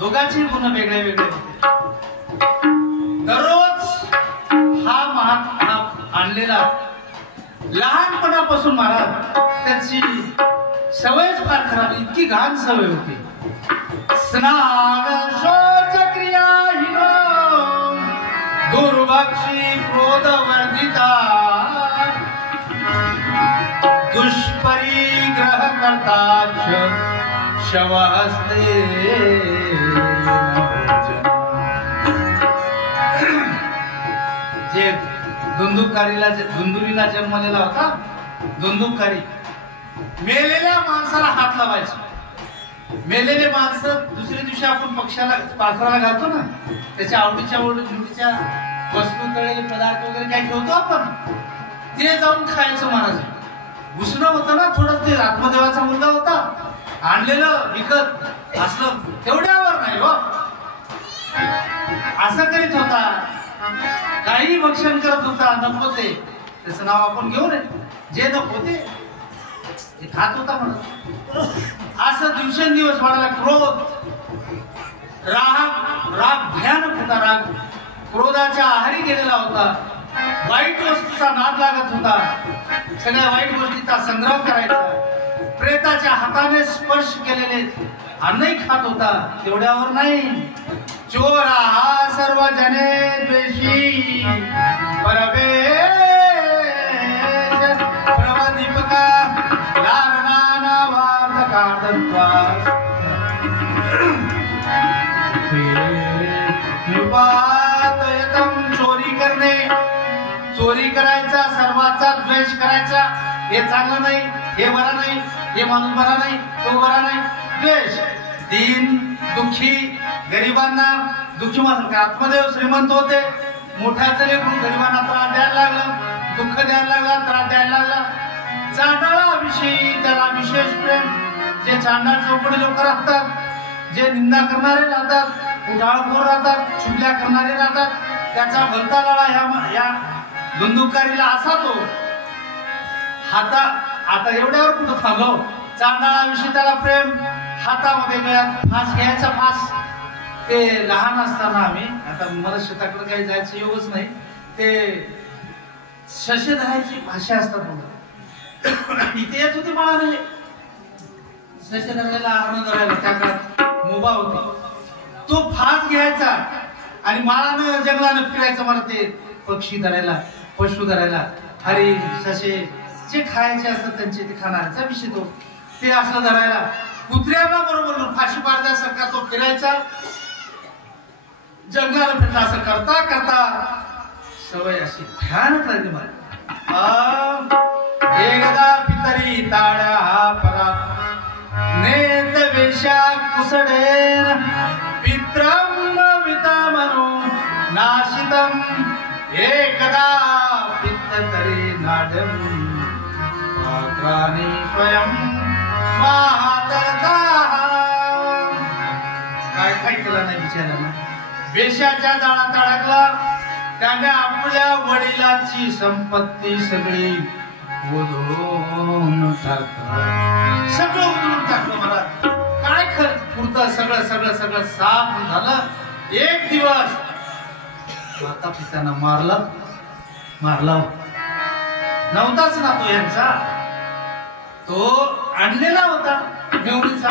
दोघांचे गुण वेगळे वेगळे होते. दररोज हा महात्मा आणलेला लहानपणापासून महाराज त्याची सवयच फार खराब, इतकी घाण सवय होती. स्नान शौच क्रियाहीन दुर्भक्षी क्रोध वर्जिता दुष्परिग्रह करता शवहस्ते. जे धुंदुरीला जन्मलेला होता, धुंदुकारी मेलेल्या माणसाला हात लावायचे. मेलेले माणसं दुसऱ्या दिवशी आपण पक्षाला पाखराला घालतो ना, त्याच्या आवडीच्या वस्तू तळलेले पदार्थ वगैरे काय ठेवतो आपण, ते जाऊन खायचं. महाराज घुसणं होतं ना थोडं, ते आत्मदेवाचा मुलगा होता, आणलेलं विकत असलं तेवढ्यावर नाही हो, असं करीत होता, काही भक्षण करत होता. नको ते त्याचं नाव आपण घेऊ नये, जे नको ते खात होता म्हणून. असं दिवसेंदिवस वाढायला. क्रोध, राग भयानक होता. राग क्रोधाच्या आहारी गेलेला होता. वाईट वस्तूचा नाद लागत होता. सगळ्या वाईट गोष्टीचा संग्रह करायचा. प्रेताच्या हाताने स्पर्श केलेले अन्नही खात होता. तेवढ्यावर नाही, चोर हा सर्व जने द्वेषी परवे प्रवदीपका लालनाना वार्तकादत्वा निपातयतम. चोरी करणे, चोरी करायचा, सर्वांचा द्वेष करायचा, हे चांगलं नाही, हे बरं नाही, हे माणूस बरा नाही, तो बरा नाही. द्वेष. दीन दुःखी गरिबांना दुःखी माणूस. आत्मदेव श्रीमंत होते, मोठ्याचं लेकरू गरिबांना त्रास द्यायला लागला, दुःख द्यायला लागला, त्रास द्यायला लागला. चांडाळाविषयी त्याला विशेष प्रेम. जे चांडाळ चौकडी लोक राहतात, जे निंदा करणारे राहतात, उठाळखोर राहतात, चुगल्या करणारे राहतात, त्याचा भलता लढा या धुंदुकारीला असा तो हाता. आता एवढ्यावर कुठं थांबलो. चांडाळाविषयी त्याला प्रेम. हातामध्ये गळ्यात फास घ्यायचा. फास ते लहान असताना आम्ही, आता मला शेताकडे काही जायचं योगच नाही, ते शशे धरायची भाषा असतात बघा, इथे येत होती मला. नाही शशे धरायला, हरण धरायला त्या काळात मोबा होती. तो फास घ्यायचा आणि माळानं जंगलानं फिरायचं. मला ते पक्षी धरायला, पशु धरायला, हरिण शशे जे खायचे असतात त्यांचे ते खाण्याचा विषय तो. ते असं धरायला कुत्र्यांना बरोबर फाशी पाडल्यासारखा तो फिरायचा. जंगलाला फिरला. असं करता करता सवय अशी भयानक लागली मला. एकदा पितरी ताड्या हा परा नेत वेशा कुसडेन पित्रम विता म्हणून नाशितम. एकदा पित्त तरी नाडम पात्रानी स्वयं महातरता. काय केलं नाही बिचाऱ्याला. वेशाच्या जाळात अडकला. त्याने आपल्या वडिलांची संपत्ती सगळी ओढून टाकलं. सगळं उधळून टाकलं. मला काय खर्च पुरतं सगळं सगळं सगळं साफ झालं. एक दिवस माता पित्यानं मारला नव्हताच ना तो यांचा. तो आणलेला होता मेवणीचा,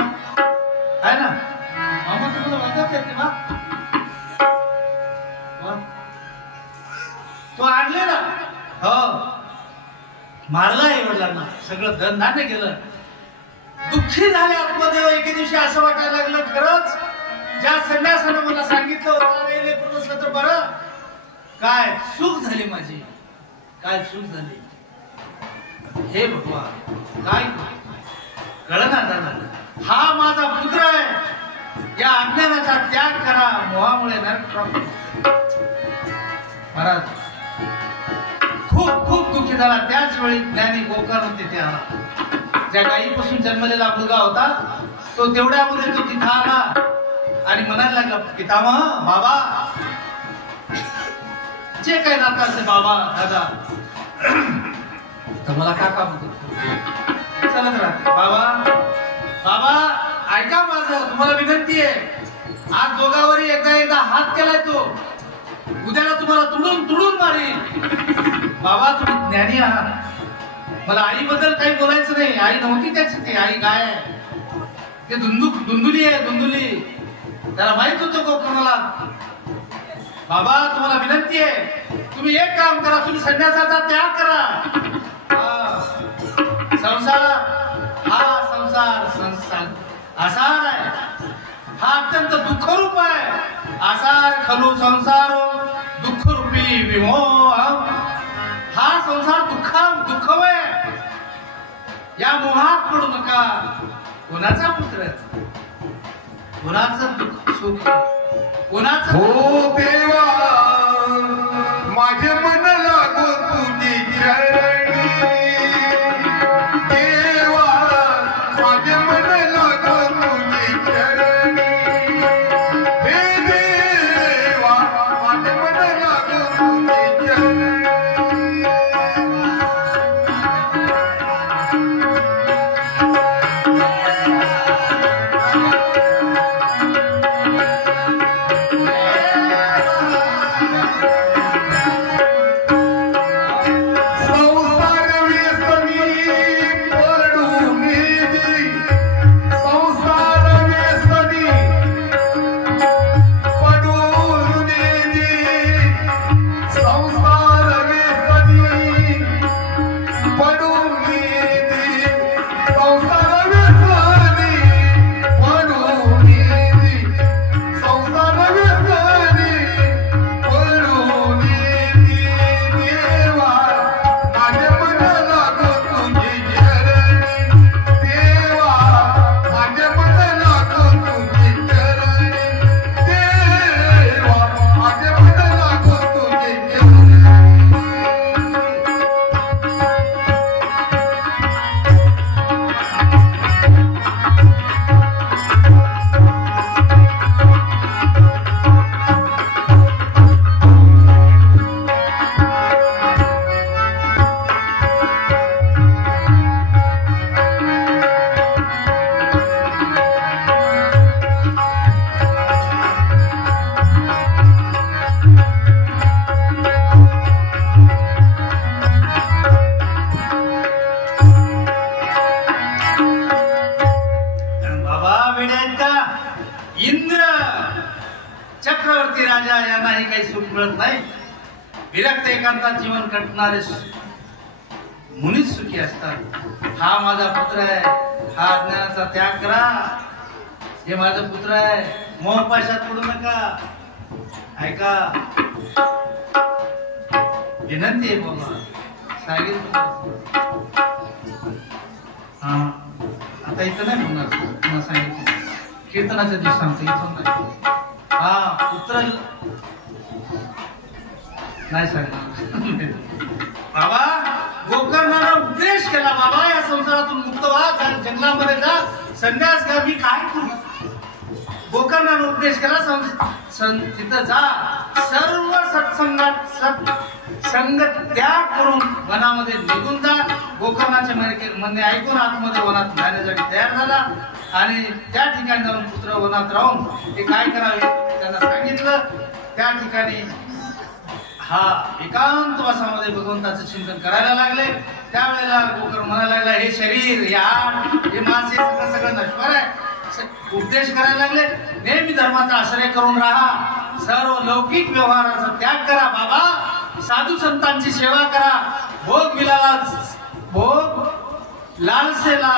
आहे ना. मामा तुम्हाला वाजत येते ना. तो आणलेला, हो, मारला आई वडिलांना. सगळं धन धान्य गेलं. दुःखी झाले आत्मदेव. एके दिवशी असं वाटायला लागलं, खरंच ज्या संन्यासानं मला सांगितलं होतं रे लेकरू नसलं तर बरं, काय चूक झाली माझी, काय चूक झाली. हे भगवान, काय कळना झालं. हा माझा पुत्र आहे, या अज्ञानाचा त्याग करा, मोहामुळे नरक प्राप्त. महाराज खूप खूप दुःखी झाला. त्याच वेळी ज्ञानी गोकर्ण तिथे आला. ज्या गायीपासून जन्मलेला मुलगा होता तो तेवढ्यामध्ये तो तिथं आला आणि म्हणायला लागला, पितामह, बाबा, जे काही जात असे बाबा दादा, तर मला काका म्हणतो, चलत राहते. बाबा बाबा ऐका माझं, तुम्हाला विनंती आहे. आज दोघांवरही एकदा हात केलाय तो, उद्याला तुम्हाला तुडून तुडून मारेल. बाबा तुम्ही ज्ञानी आहात, मला आईबद्दल काही बोलायचं नाही. आई नव्हती त्याची, ती आई गाय आहे, ते धुंदुली आहे, धुंदुली. त्याला माहित होतं कोणाला. बाबा तुम्हाला विनंती आहे, तुम्ही एक काम करा, तुम्ही संन्यासाचा त्याग करा. संसार हा संसार आसार आहे, हा अत्यंत दुःखरूप आहे. आसार खलू संसार दुःखरूपी विमोह. हा संसार दुःखमय. या मोहात पडू नका. कोणाचा पुत्र, कोणाचं दुःख सुख, कोणाचं हो देवा माझे मन लागो तुझी चरणी. देवा माझे मन लागो तुझी चरणी. हे देवा माझे मन लागो तुझी चरणी. चक्रवर्ती राजा यांनाही काही सुख मिळत नाही. विरक्त एकांतात जीवन कटणारे मुनीच सुखी असतात. हा माझा पुत्र आहे, हा अज्ञानाचा त्याग करा. हे माझा पुत्र आहे, मोहपाशात पडू नका. ऐका विनंती आहे बाबा, सांगितलं. आता इथं नाही म्हणणार, तुम्हाला सांगितलं कीर्तनाच्या दिवशी सांगतो, इथून नाही. हा पुत्र नाही सांगणार. बाबा गोकर्णाला उपदेश केला, बाबा या संसारातून मुक्त व्हा, जंगलामध्ये जा, संन्यास घ्या. मी काय करू? गोकर्णाने उपदेश केला, तिथं जा, सर्व सत्संगात संग त्याग करून वनामध्ये निघून जा. गोकर्णाचे म्हणणे ऐकून आतमध्ये वनात जाण्यासाठी तयार झाला आणि त्या ठिकाणी जाऊन पुत्र वनात राहून ते काय करावे त्यांना सांगितलं. त्या ठिकाणी हा एकांत वासामध्ये भगवंताचं चिंतन करायला लागले. त्यावेळेला गोकर्ण म्हणायला लागला, हे शरीर, हे मासे सगळं नश्वर आहे. उपदेश करायला लागले, नेहमी धर्माचा आश्रय करून राहा, सर्व लौकिक व्यवहाराचा त्याग करा. बाबा साधू संतांची सेवा करा. भोग लालसेला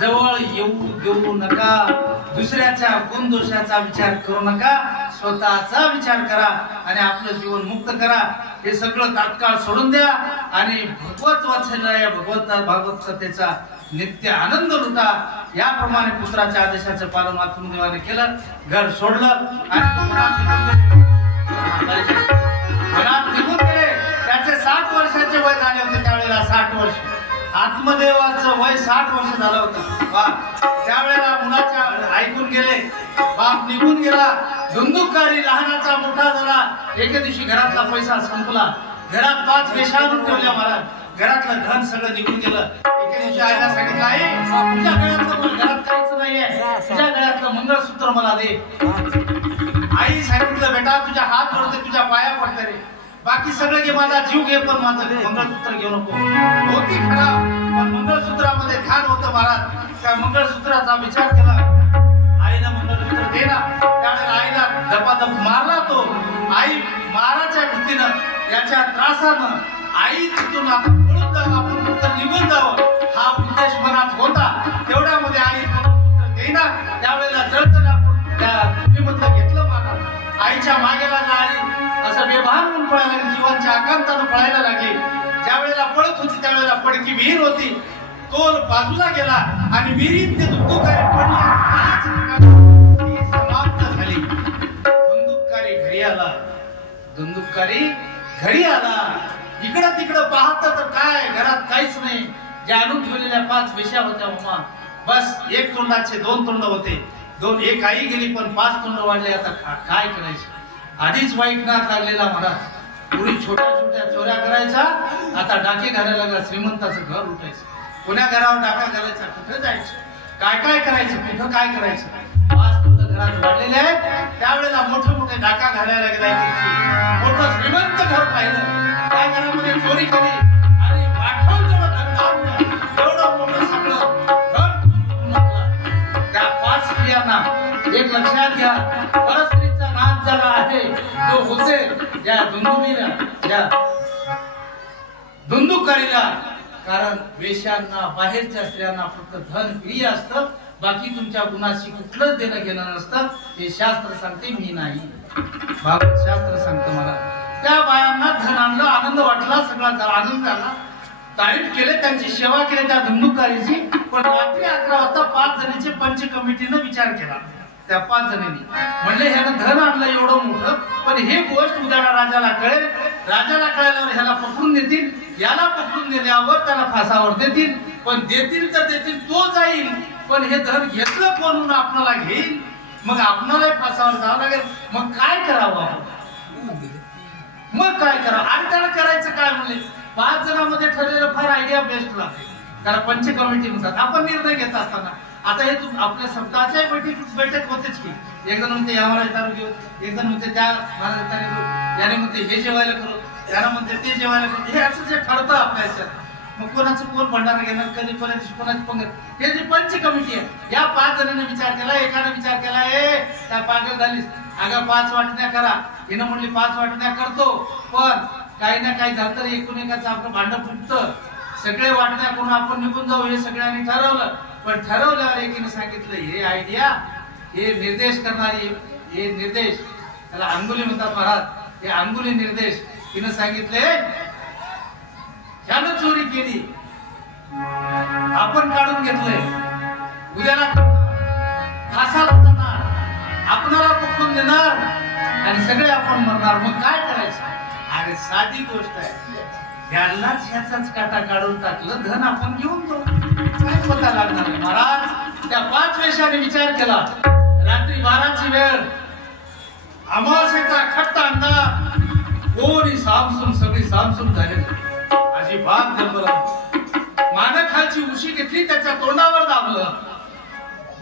जवळ येऊ देऊ नका. दुसऱ्याच्या गुणदोषाचा विचार करू नका, स्वतःचा विचार करा आणि आपलं जीवन मुक्त करा. हे सगळं तात्काळ सोडून द्या आणि भगवत वाचनाया भागवत कथेचा नित्य आनंद लुटा. याप्रमाणे पुत्राच्या आदेशाचं पालन वासुदेवाने केलं. घर सोडलं आणि मनात निघून गेले. त्याचे 60 वर्षाचे वय झाले होते त्यावेळेला. 60 वर्ष आत्मदेवाचं वय 60 वर्ष झालं होतं. त्यावेळेला मुलाच्या ऐकून गेले. बाप निघून गेला. धुंदुकारी लहानाचा मोठा झाला. एके दिवशी घरातला पैसा संपला. घरात 5 वेशा आणून ठेवल्या महाराज. घरातलं धन सगळं निघून गेलं. एके दिवशी आईला सांगितलं, आई तुझ्या गळ्यातलं घरात काहीच नाहीये, तुझ्या गळ्यातलं मंगळसूत्र मला दे. आई सांगितलं बेटा तुझ्या हात जोडते तुझ्या पाया पडते रे, बाकी सगळं घे, माझा जीव घे, पण माझं मंगळसूत्र घेऊ नको. होती खरा पण मंगळसूत्रामध्ये ध्यान होतं महाराज. त्या मंगळसूत्राचा विचार केला, आईला मंगळसूत्र दे ना. त्यावेळेला आईला धपाधप मारला तो. आई माराच्या भीतीनं याच्या त्रासानं आई तिथून आता पळून जावं, आपण फक्त निघून जावं हा उद्देश मनात होता. तेवढ्यामध्ये आई मंगळसूत्र देईना. त्यावेळेला जळतं आपण त्या चुलीमधलं घेतलं महाराज. आईच्या मागे लागला आई असं बेभान म्हणून पळायला लागली, जीवांच्या आकांतानं पळायला लागली. ज्या वेळेला पळत होती त्यावेळेला पडकी विहीर होती, तोल बाजूला गेला आणि विहिरीत ते धुंदुकारी पडली, समाप्त झाली. धुंदुकारी घरी आला, धुंदुकारी घरी आला. इकडं तिकडं पाहत तर काय घरात काहीच नाही. ज्या आणून ठेवलेल्या 5 वेश्या होत्या मामा, बस एक तोंडाचे 2 तोंड होते. एक आई गेली पण 5 तोंड वाढले. आता काय करायचं? आधीच वाईट नाक लागलेला महाराज. पुरी छोट्या छोट्या चोऱ्या करायच्या, आता डाके घालायला लागला. श्रीमंताचं घर उठायचं, पुण्या घरावर डाका घालायचा, कुठे जायचं, काय काय करायचं, कुठं काय करायचं. 5 तोंड घरात वाढलेले आहेत. त्यावेळेला मोठे मोठे डाका घालायला गेला. मोठं श्रीमंत घर पाहिलं, त्या घरामध्ये चोरी केली आणि वाठवून एवढं मोठं सगळं त्या 5 स्त्रियांना. एक लक्षात घ्या, परस्त्रीचा नाच झाला आहे जो होते या धुंदुकारीला. कारण वेश्यांना बाहेरच्या स्त्रियांना फक्त धन प्रिय असतं, बाकी तुमच्या गुणाशी कुठलंच देणं घेणं नसतं. हे शास्त्र सांगते, मी नाही. भागवत शास्त्र सांगतं मला. त्या बायांना धन आणलं, आनंद वाटला, सगळा आनंद झाला, तारीफ केले, त्यांची सेवा केली त्या धुंदुकारीची. पण रात्री 11 वाजता 5 जणीचे पंच कमिटीनं विचार केला. त्या 5 जणींनी म्हणले ह्यानं धन आणलं एवढं मोठं, पण हे गोष्ट उद्याला राजाला कळेल. राजाला कळल्यावर ह्याला पकडून देतील, याला पकडून दिल्यावर त्याला फासावर देतील. पण देतील तर देतील, तो जाईल, पण हे धन घेतलं कोण आपणाला घेईल, मग आपणाला फासावर जावं लागेल. मग काय करावं आपण? मग काय करावं? आणि त्याला करायचं काय म्हणले? 5 जणांमध्ये ठरलेलं फार आयडिया बेस्ट लागते. त्याला पंच कमिटी म्हणतात. आपण निर्णय घेत असताना आता हे आपल्या शब्दाच्या बैठक होतेच की, एक जण म्हणते या महाराज दारू घेऊ, एक जण म्हणते त्या महाराज तारी घेऊ, याने म्हणते हे जेवायला करू, त्याला म्हणते ते जेवायला करू. हे असं जे ठरतं आपल्या याच्यात. मग कोणाचं कोण भंडारा घेणार, कधी कोणाची पंगत, हे जी पंच कमिटी आहे. या 5 जणांनी विचार केला. एकाने विचार केला, त्या पागल झालीस, अगं 5 वाटण्या करा. हिनं म्हणली 5 वाटण्या करतो, पण काही ना काही झालं तर एकूण एकाचं आपलं भांडं फुटतं, सगळे वाटण्या करून आपण निघून जाऊ, हे सगळ्यांनी ठरवलं. पण ठरवल्यावर एकीने सांगितलं, हे आयडिया, हे निर्देश करणारी, हे निर्देश त्याला अंगुली म्हणतात महाराज, हे अंगुली निर्देश. तिनं सांगितले ह्यानं चोरी केली, आपण काढून घेतलंय, उद्याला फासाला जाणार, आपणाला पकडून देणार आणि सगळे आपण मरणार. मग काय करायचं? अरे साधी गोष्ट आहे, यालाच ह्याचाच काटा काढून टाकलं, धन आपण घेऊन जाऊ, काय पता लागणार आहे. महाराज त्या 5 वेशाने विचार केला. रात्री 12ची वेळ, अमावास्येचा खट्टा अंधार, कोणी सामसूम, सगळी सामसूम झाले. अजिबात जमलं. मानखालची उशी घेतली, त्याच्या तोंडावर दाबलं,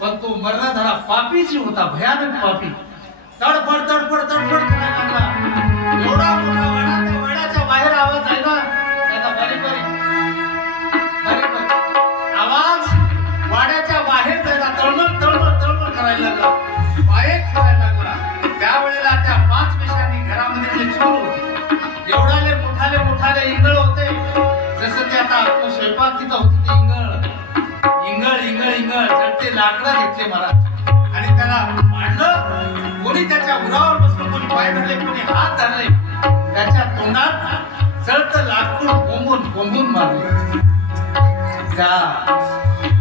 पण तो मरणाधरा पापीची होता, भयानक पापी. तडफड तडफड तडफड करायला लागला. एवढा मोठा वाडा, त्या वाड्याच्या बाहेर आवाज आहे ना, त्याचा बारीक बारीक आवाज वाड्याच्या बाहेर जायला, तळमळ तळमळ तळमळ करायला लागला, बाहेर करायला लागला. त्यावेळेला त्या 5 वेशांनी घरामध्ये जे चोर होते, एवढाले मोठाले इंगळ होते, जसं ते आता आपलं स्वयंपाक तिथं होतं ते इंगळ ते लाकडं घेतले महाराज आणि त्याला मांडलं. कोणी त्याच्या उरावर बसलं, कोणी पाय धरले, कोणी हात धरले, त्याच्या तोंडात जळतं लाकूड कोंबून मारले. त्या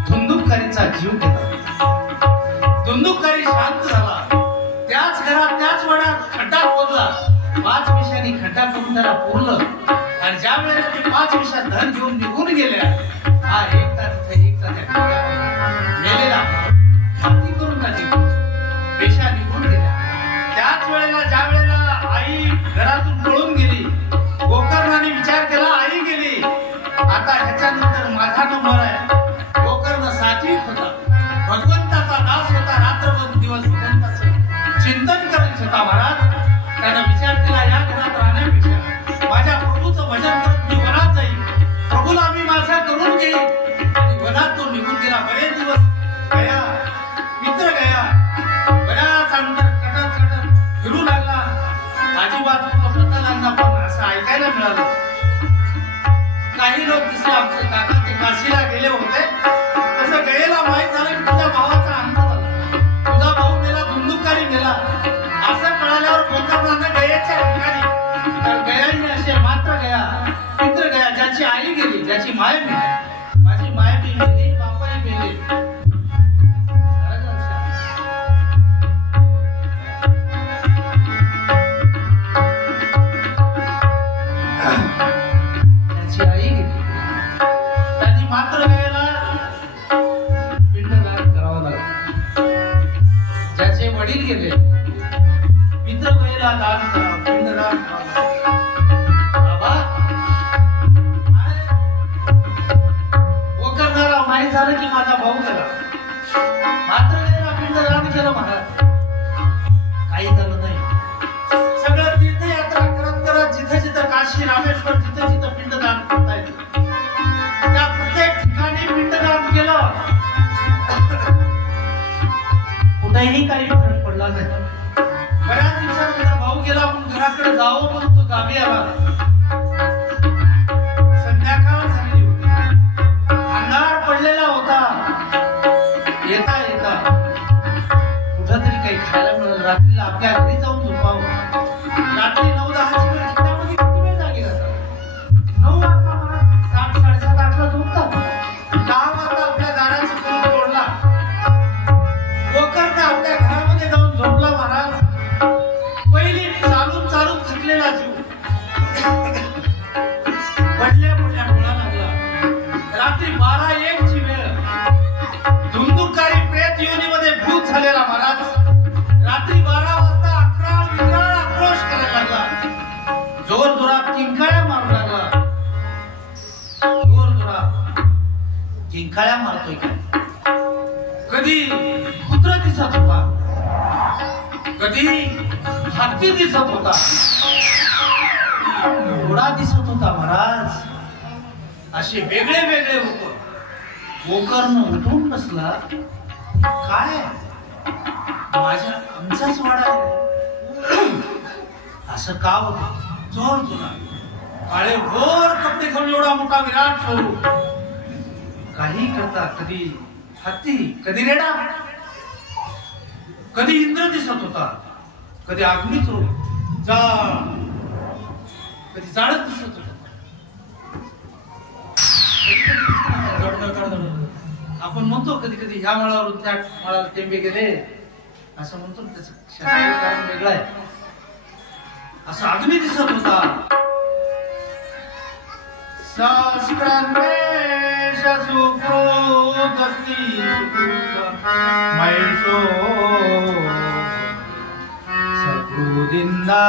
धुंदुकारीचा जीव गेला. धुंदुकारी शांत झाला. त्याच घरात, त्याच वाड्यात खड्डा खोदला. 5 विषयानी खड्डा करून त्याला पुरलं आणि ज्या वेळेला ते 5 विषया धन घेऊन निघून गेल्या, हा एकटा मेलेला हाती करून टाकली, वेशा निघून गेल्या. त्याच वेळेला ज्या वेळेला आई घरातून पळून गेली, गोकर्णाने विचार केला, आई गेली, आता ह्याच्यानंतर माझा नंबर आहे. गोकर्ण सात्विक होता, भगवंताचा दास होता, रात्रभर दिवस भगवंताचं चिंतन भजन करायचं होता महाराज. त्यानं विचार केला या घरात राहण्यापेक्षा माझ्या प्रभूचं भजन करत मी वनात जाईल, प्रभूला मी माझा करून घेईल. आणि वनात तो निघून गेला. बरेच दिवस गया, मित्र गया, बऱ्याच अंतर कटत कटत फिरू लागला. अजिबात पत्ता लागला, पण असं ऐकायला मिळालं काही लोक दिसले आमचे काका ते काशीला गेले होते, तसं गयेला माहित झालं की तुझ्या भावाचा अंत झाला, तुझा भाऊ गेला, धुंदुकारी गेला. असं कळाल्यावर गोकर्णानं गयेच्या ठिकाणी, तर गया ही असे मात्र गया, मित्र गया, ज्याची आई गेली, ज्याची माय गेली, माझी माय बी गेली, बापाही गेले. मात्र गयाला पिंडदान करावं लागलं. ज्याचे वडील गेले, मित्र गयाला दान करावं, पिंडदान करावं. बाबा गोकर्णाला माहीत झालं की माझा भाऊ गेला, मात्र गयाला पिंडदान केलं महाराज. काही झालं नाही. सगळं तीर्थयात्रा करत करत जिथं जिथं काशी रामेश्वर जिथं जिथं पिंडदान करता येतं त्या प्रत्येक ठिकाणी पिंडदान केलं. कुठेही काही फरक पडला नाही. बऱ्याच दिवसानंतर भाऊ गेला म्हणून घराकडे जावं म्हणून तो गावी आला. संध्याकाळ झालेली होती, अंधार पडलेला होता. येता येता कुठंतरी काही खायला मिळालं. रात्रीला आपल्या घरी जाऊन झोपावं. रात्री 9-10ची वेळ त्यामध्ये किती वेळ जागी राहतात? 9 वाजता मला 7-7:30 8ला झोपतात. 10 वाजता आपल्या दाराचं कुलूप तोडला. गोकर्ण आपल्या घरामध्ये जाऊन झोपला महाराज. पहिली चालून चालून थकलेला जीव पडल्या पडल्या डोळा लागला. रात्री 12-1 ची वेळ. धुंदुकारी प्रेत योनीमध्ये भूत झालेला महाराज. रात्री 12 वाजता अक्राळ विक्राळ आक्रोश करायला लागला. जोर जोरात किंकाळ्या मारू लागला. जोर जोरात किंकाळ्या मारतोय काय? कधी कुत्रा दिसत होता, कधी हत्ती दिसत होता, घोडा दिसत होता महाराज. असे वेगळे वेगळे होत. गोकर्ण उठून बसला. काय माझ्या आमचाच वाडा आहे. असं का होत? जोर जोरात काळे भोर कपडे घालून एवढा मोठा विराट स्वरूप. काही करता, कधी हत्ती, कधी रेडा, कधी इंद्र दिसत होता, कधी अग्नीच कधी जाळत दिसत होता. आपण म्हणतो कधी कधी ह्या माळावरून त्या माळाला टेंबे गेले असं म्हणतो. त्याचं शास्त्रीय कारण वेगळं आहे. असं अग्नी दिसत होता. शास्त्रान्वेष सुकृतस्ति सुकृत मैषो सकृदिन्दा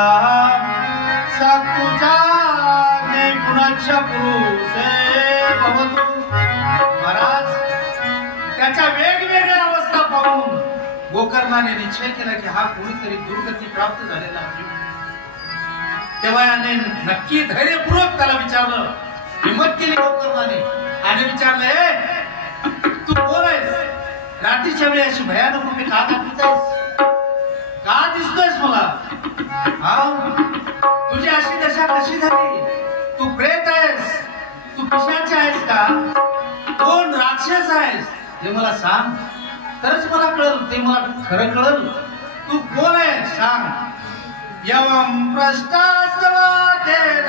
सकृजाने पुनच्च पुरुषे भवतु. महाराज त्याच्या वेगवेगळ्या अवस्था पाहून गोकर्णाने निश्चय केला की हा कोणीतरी दुर्गती प्राप्त झालेला जीव. तेव्हा याने नक्की धैर्यपूर्वक त्याला विचारलं, हिम्मत केली गोकर्णाने आणि विचारलं, तू कोण आहेस? रात्रीच्या वेळी अशी भयानक रूपे का दाखवतेस? का दिसतोयस मला? तुझी अशी दशा कशी झाली? तू प्रेत आहेस? तू पिशाच आहेस का? कोण राक्षस आहेस? हे मला सांग, तरच मला कळलं, ते मला खरं कळलं. तू कोण आहेस सांग. यवं प्रश्नास्तवादेन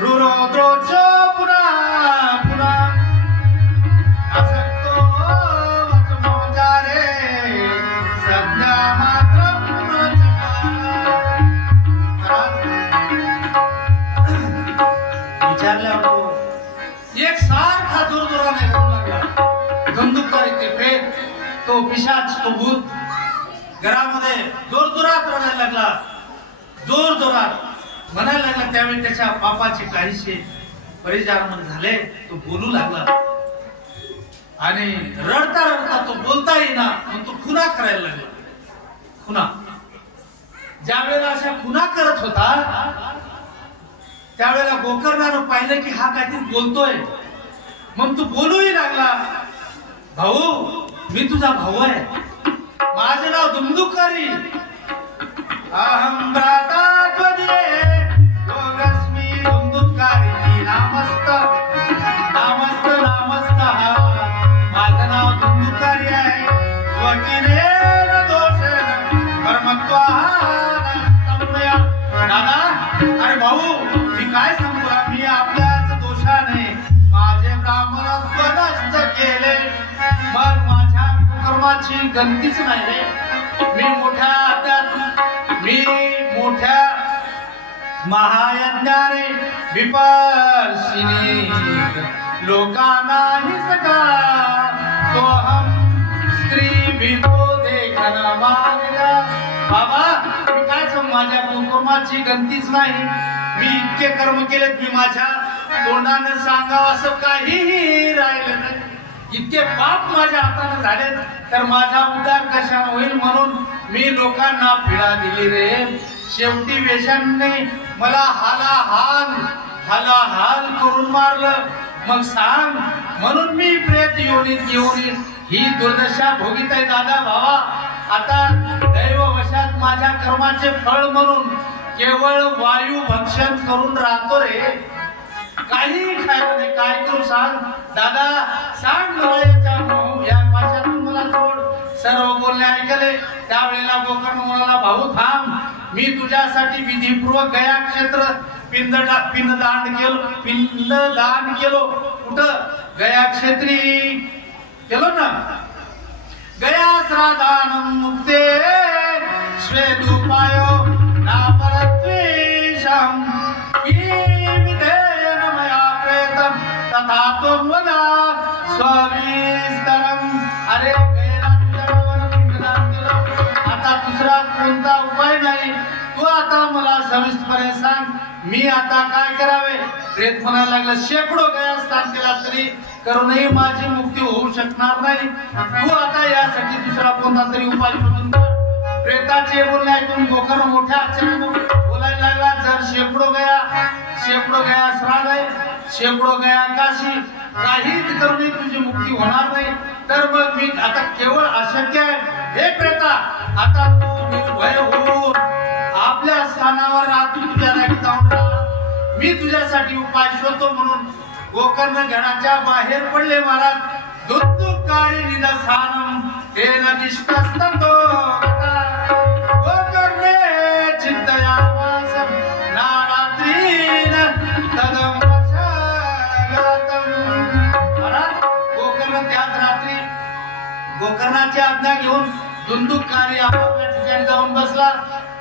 रुरोद्रोचो पुनः पुनः असक्तो वचमोचारे सद्या मात्रं विचारल्यावर एक सारखा जोरजोराने रडू लागला. धुंदुकारी ते प्रेत, तो पिशाच, तो भूत घरामध्ये जोरजोरात रडायला लागला. जोर जोरात म्हणायला लागला. त्यावेळी त्याच्या पापाचे काहीसे परिचारमन झाले. तो बोलू लागला आणि रडता रडता तो बोलता येईना, मग तो खुना करायला लागला. खुना ज्या वेळेला अशा खुना करत होता त्यावेळेला गोकर्णानं पाहिलं की हा काहीतरी बोलतोय. मग तू बोलूही लागला, भाऊ मी तुझा भाऊ आहे, माझं नाव दुमदुकारी, अहम भ्राता त्वदीये योगस्मी दुमदुकारी, नामस्त नामस्त नामस्त, माझं नाव दुमदुकारी आहे, स्वकिरेन दोषेन कर्मत्वान तन्मया. दादा अरे भाऊ मी काय सांगू, मी आपल्याच दोषाने माझे ब्राह्मणत्व नष्ट केले, मग माझ्या कर्माची गंतीच नाही रे. मी मोठ्या महायज्ञाने विपर्शिनी लोकांना हिसका, तो हम स्त्री भितो देखन मार्गा. बाबा मी काय सांगू, माझ्या कर्माची गंतीच नाही. मी इतके कर्म केलेत, मी माझ्या तोंडानं सांगावं असं काहीही राहिलं नाही. इतके पाप माझ्या हाताने झालेत, तर माझा उद्धार कशाने होईल म्हणून मी लोकांना पीडा दिली रे. शेवटी वेशांनी मला हाल करून मारलं. मग सांग, म्हणून मी प्रेत योनीत येऊन ही दुर्दशा भोगीत आहे. दादा भावा आता दैववशात माझ्या कर्माचे फळ म्हणून केवळ वायू भक्षण करून राहतो रे, काही खायला नाही. काय करू सांग दादा, सांग मला या पाशातून मला सोड. सर्व बोलणे ऐकले. त्यावेळेला गोकर्ण म्हणाला, भाऊ थांब, मी तुझ्यासाठी विधीपूर्वक गया क्षेत्र पिंडदान केलो. कुठं? गया क्षेत्री केलो ना. गया श्रादानं मुक्ते स्वेदुपायो नापरत्वेषं विधेयन मया प्रेतं तथा त्वं वद सविस्तरं. अरे गयाला तुझ्या नावानं पिंडदान केलं, आता दुसरा कोणता उपाय नाही. तू आता मला सविस्तरपणे सांग, मी आता काय करावे? प्रेत म्हणायला लागला, शेकडो गया स्नान केला तरी करूनही माझी मुक्ती होऊ शकणार नाही. तू आता यासाठी दुसरा कोणता तरी उपाय शोधून काढ. प्रेताचे बोलणे ऐकून गोकर्ण मोठ्या आश्चर्याने बोलायला लागला, जर शेकडो गया श्राद्ध आहे, शेकडो गया काशी, काहीच करूनही तुझी मुक्ती होणार नाही, तर मग मी आता केवळ अशक्य आहे. हे प्रेता, आता तू निर्भय होऊन आपल्या स्थानावर राहून तुझ्या जागी जाऊन राहा. मी तुझ्यासाठी उपाय शोधतो. म्हणून गोकर्ण गडाच्या बाहेर पडले. महाराज दुःखकारी निदसानम तेन दिष्टस्ततो गोकर्णे चित्तयामासं नारात्रीन तदं वचगातं. महाराज गोकर्ण त्याच रात्री गोकर्णाची आज्ञा घेऊन दुंदुकारी आपापल्या ठिकाणी जाऊन बसला.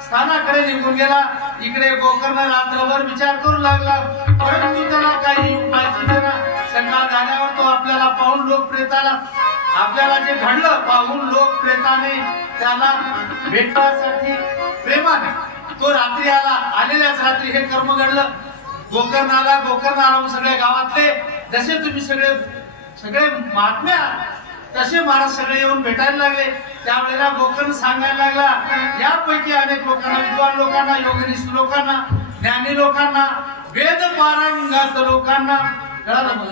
स्थानाकडे निघून गेला. इकडे गोकर्ण रात्रभर विचार करू लागला, परंतु त्याला काही उपाय सुचेना. सकाळ झाल्यावर तो आपल्याला पाहून लोक प्रेताला, आपल्याला जे घडलं पाहून लोक प्रेताने त्याला भेटण्यासाठी प्रेमाने तो रात्री आला. आलेल्याच रात्री हे कर्म घडलं. गोकर्ण आला. सगळ्या गावातले जसे तुम्ही सगळे महात्म्या तसे महाराज सगळे येऊन भेटायला लागले. त्यावेळेला गोकर्ण सांगायला लागला, यापैकी अनेक लोकांना, विद्वान लोकांना, योगनिष्ठ लोकांना, ज्ञानी लोकांना, वेद पारंगत लोकांना कळालं मला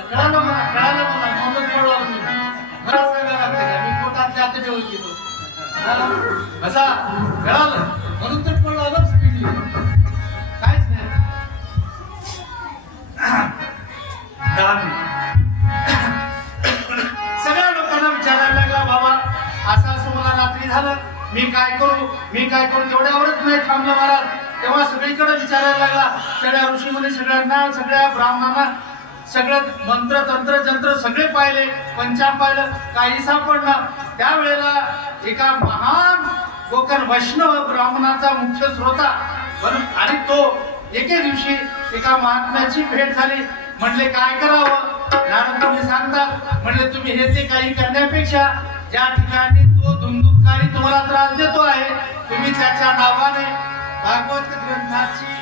म्हणून कळलं मी. मला सांगायला लागतं का मी पोटातले आता जेवण घेतो असा कळालं म्हणून तर पडलं स्पीडली काहीच नाही. सगळ्या लोकांना विचारायला लागला, बाबा असं मला रात्री झालं, मी काय करू तेवढ्यावरच नाही थांबलं महाराज. तेव्हा सगळीकडे विचारायला लागला. सगळ्या ऋषीमुनी सगळ्यांना, सगळ्या ब्राह्मणांना, सगळं मंत्र तंत्र जंत्र सगळे पाहिले, पंचांग पाहिलं, काही सापडलं. त्यावेळेला एका महान गोकर्ण वैष्णव ब्राह्मणाचा मुख्य श्रोता आणि तो एके दिवशी एका महात्म्याची भेट झाली. म्हणले काय करावं? नारद मुनी सांगतात, म्हणले तुम्ही हे ते काही करण्यापेक्षा ज्या ठिकाणी तो दुंदुकारी तुम्हाला त्रास देतो आहे, तुम्ही त्याच्या नावाने भागवत ग्रंथाची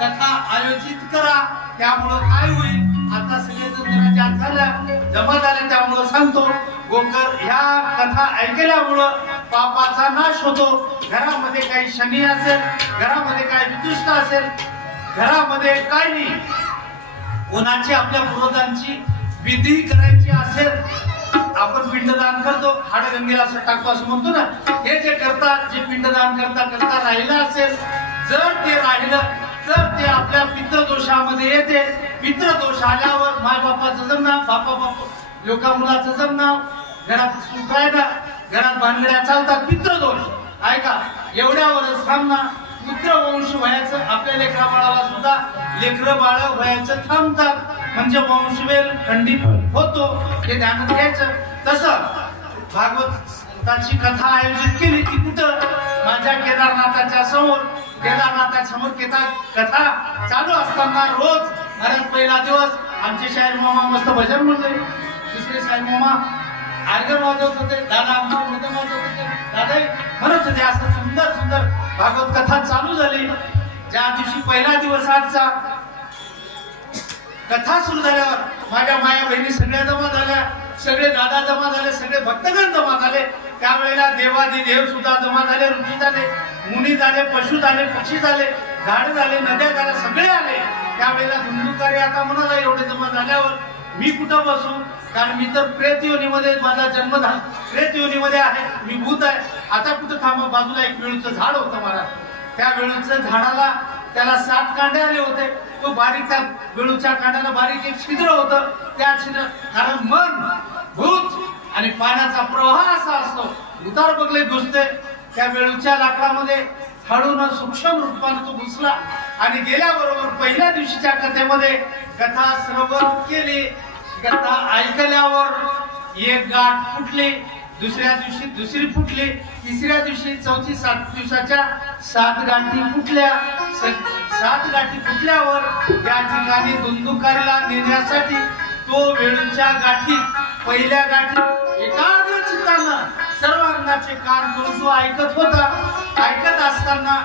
कथा आयोजित करा. त्यामुळं काय होईल, आता सगळेजण जमा झाले. त्यामुळं सांगतो, गोकर्ण ह्या कथा ऐकल्यामुळं पापाचा नाश होतो. घरामध्ये काही शनी असेल, घरामध्ये काही विदुष्ट असेल, घरामध्ये काही कोणाची आपल्या पूर्वजांची विधी करायची असेल, आपण पिंडदान करतो, हाडगंगेला असं टाकतो असं म्हणतो ना. हे जे करतात, जे पिंडदान करता राहिलं असेल, जर ते राहिलं तर ते आपल्या पितृदोषामध्ये येते. पितृदोष आल्यावर माय बापाचं जमना, बापा लोका मुलाचं जमना, घरात सुख राहिला, घरात भानगड्या चालतात, पितृदोष. ऐका, एवढ्यावरच थांबना. पुत्र वंश व्हायचं, आपल्या लेकरा बाळाला सुद्धा लेकर बाळ व्हायचं थांबतात, म्हणजे वंशवेल खंडित होतो, हे ध्यानात घ्यायचं. तसं भागवताची कथा आयोजित केली की कुठं माझ्या केदारनाथाच्या समोर कथा चालू असताना रोज घरात पहिला दिवस आमचे शाहीर मामा मस्त भजन म्हणले, दुसरे शाहीर मामा आर्गन वाजवत होते, दादा आमचे मृदंग वाजवत होते, दादा म्हणत होते. असं सुंदर सुंदर भागवत कथा चालू झाली. ज्या दिवशी पहिला दिवस आजचा कथा सुरू झाल्यावर माझ्या माया बहिणी सगळ्या जमा झाल्या, सगळे दादा जमा झाले, सगळे भक्तगण जमा झाले. त्यावेळेला देवादिदेव सुद्धा जमा झाले, ऋषी झाले, मुनी झाले, पशु झाले, पक्षी झाले, झाड झाले, नद्या झाल्या, सगळे आले. त्यावेळेला धुंदुकारी आता म्हणाला, एवढे जमा झाल्यावर मी कुठं बसू, कारण मी तर प्रेत योनीमध्ये माझा जन्म झाला, प्रेत योनीमध्ये आहे, मी भूत आहे. आता कुठं थांबा, बाजूला एक वेळूचं झाड होतं महाराज. त्या वेळूचं झाडाला त्याला 7 कांडे आले होते. तो बारीक, त्या वेळूच्या कांड्याला बारीक एक छिद्र होतं. त्या छिद्र, कारण मन, भूत आणि पाण्याचा प्रवाह असा असतो, उतार बगले घुसते. त्या वेळूच्या लाकडामध्ये हळून सूक्ष्म रूपाने तो घुसला आणि गेल्याबरोबर पहिल्या दिवशीच्या कथेमध्ये कथा श्रवण केली. कथा ऐकल्यावर एक गाठ फुटली, दुसऱ्या दिवशी दुसरी फुटली, तिसऱ्या दिवशी चौथी, 7 दिवसाच्या 7 गाठी फुटल्या. 7 गाठी फुटल्यावर या ठिकाणी धुंदुकारीला नेण्यासाठी तो वेळूच्या गाठी, पहिल्या गाठी एकाग्र चित्तानं सर्व अंगाचे कान करून तो ऐकत होता. ऐकत असताना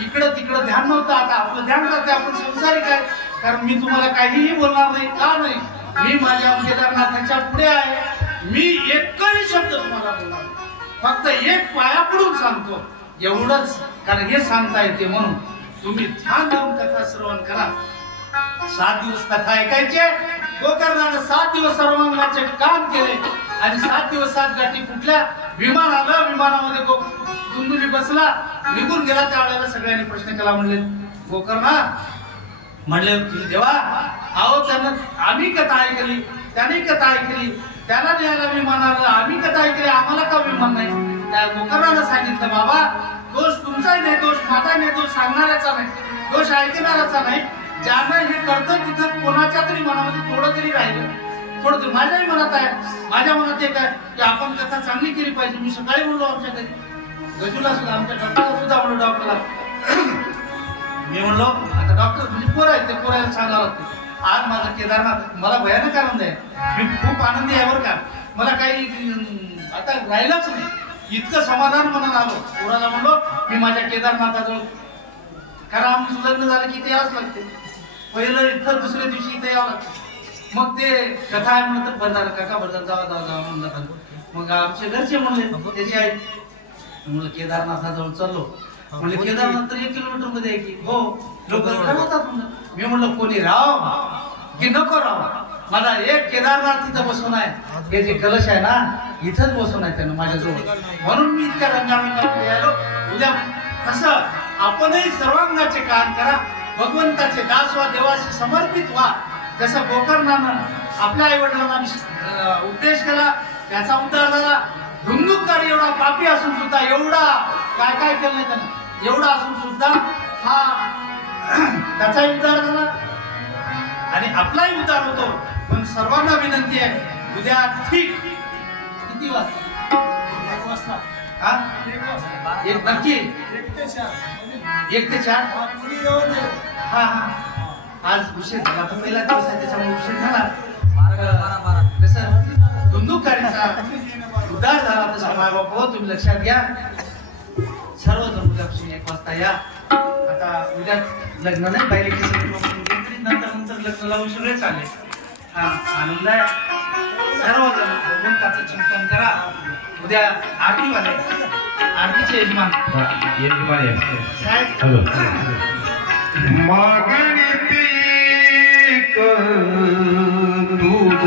इकडं तिकडं ध्यान नव्हतं. आता आपलं ध्यान राहते, आपण संसारिक आहे, कारण मी तुम्हाला काहीही बोलणार नाही. का नाही, मी माझ्या केदारनाथाच्या पुढे आहे. मी एकही शब्द तुम्हाला बोलणार, फक्त एक पाया पडून सांगतो एवढंच, कारण हे सांगता येते म्हणून. तुम्ही ध्यान देऊन कथा श्रवण करा. 7 दिवस कथा ऐकायचे. गोकर्णाने 7 दिवस सर्वांगाचे काम केले आणि 7 दिवस 7 गाठी फुटल्या. विमान आलं, विमानामध्ये दुंदुली बसला, निघून गेला. त्यावेळेला सगळ्यांनी प्रश्न केला, म्हणले गोकर्णा, म्हणले देवा, अहो त्यांना आम्ही कथा ऐकली, त्याने कथा ऐकली, त्याला न्यायला विमान आलं, आम्ही कथा ऐकली, आम्हाला का विमान नाही? त्या गोकर्णानं सांगितलं, बाबा दोष तुमचाही नाही, दोष माझाही नाही, दोष सांगणाऱ्याचा नाही, दोष ऐकणाऱ्याचा नाही. ज्यानं हे करतं तिथं कोणाच्या तरी मनामध्ये थोडं तरी राहिलं, थोडं तरी. माझ्याही मनात आहे, माझ्या मनात एक आहे की आपण कथा चांगली केली पाहिजे. मी सकाळी बोललो आमच्या घरी, गजूला सुद्धा, आमच्या डॉक्टरला सुद्धा म्हणलो, डॉक्टरला मी म्हणलो, आता डॉक्टर म्हणजे पोरं आहेत, ते पोरायला सांगावं लागतं. आज माझं केदारनाथ मला भयानक आनंद आहे, मी खूप आनंदी आहे बरं का. मला काही आता राहिलंच नाही, इतकं समाधान मनात आलो. पोराला म्हणलो मी माझ्या केदारनाथाजवळ, कारण आमचं लग्न झालं की ते यावंच लागते. पहिलं इथं, दुसऱ्या दिवशी इथं यावं लागतं. मग ते कथा आहे म्हणतात, बरं झालं काका, बरं झालं, जावा म्हणतात. मग आमचे घरचे म्हणले, त्याची आई म्हणलं केदारनाथाजवळ चाललो. म्हणजे केदारनाथ तर 1 किलोमीटर मध्ये आहे की. हो, लोक ठरवतात. मी म्हणलं कोणी राव की नको राव, मला एक केदारनाथ तिथं बसून आहे, हे जे कलश आहे ना इथंच बसून आहे त्यानं माझ्याजवळ, म्हणून मी इतक्या रंगारंगामध्ये आलो. उद्या कसं आपणही सर्वांगाचे काम करा, भगवंताचे दास व्हा, देवाशी समर्पित व्हा. जसं गोकर्णानं आपल्या आई वडिलांना उपदेश केला, त्याचा उद्धार झाला. धुंदुकारी एवढा पापी असून सुद्धा, एवढा काय काय केलं नाही त्यानं, एवढा असून सुद्धा हा त्याचाही उद्धार झाला आणि आपलाही उद्धार होतो. पण सर्वांना विनंती आहे, उद्या ठीक किती वाजता? 1 वाजता. हा, 1 नक्की, 1 ते 4. हा हा, आज उशीर झाला, तर पहिला दिवस आहे त्याच्यामुळे उशीर झाला. कसं धुंदुकारीचा उद्धार झाला तसा माय बाप, तुम्ही लक्षात घ्या. सर्वजण उद्यापासून 1 वाजता या. आता उद्या लग्न नाही, पहिले नंतर लग्न लावून सगळे चालेल. हा, आनंद आहे. सर्वजण भगवंताचं चिंतन करा. उद्या आरती वाले आरतीचे यजमान साहेब हॅलो मागणी ती तुझ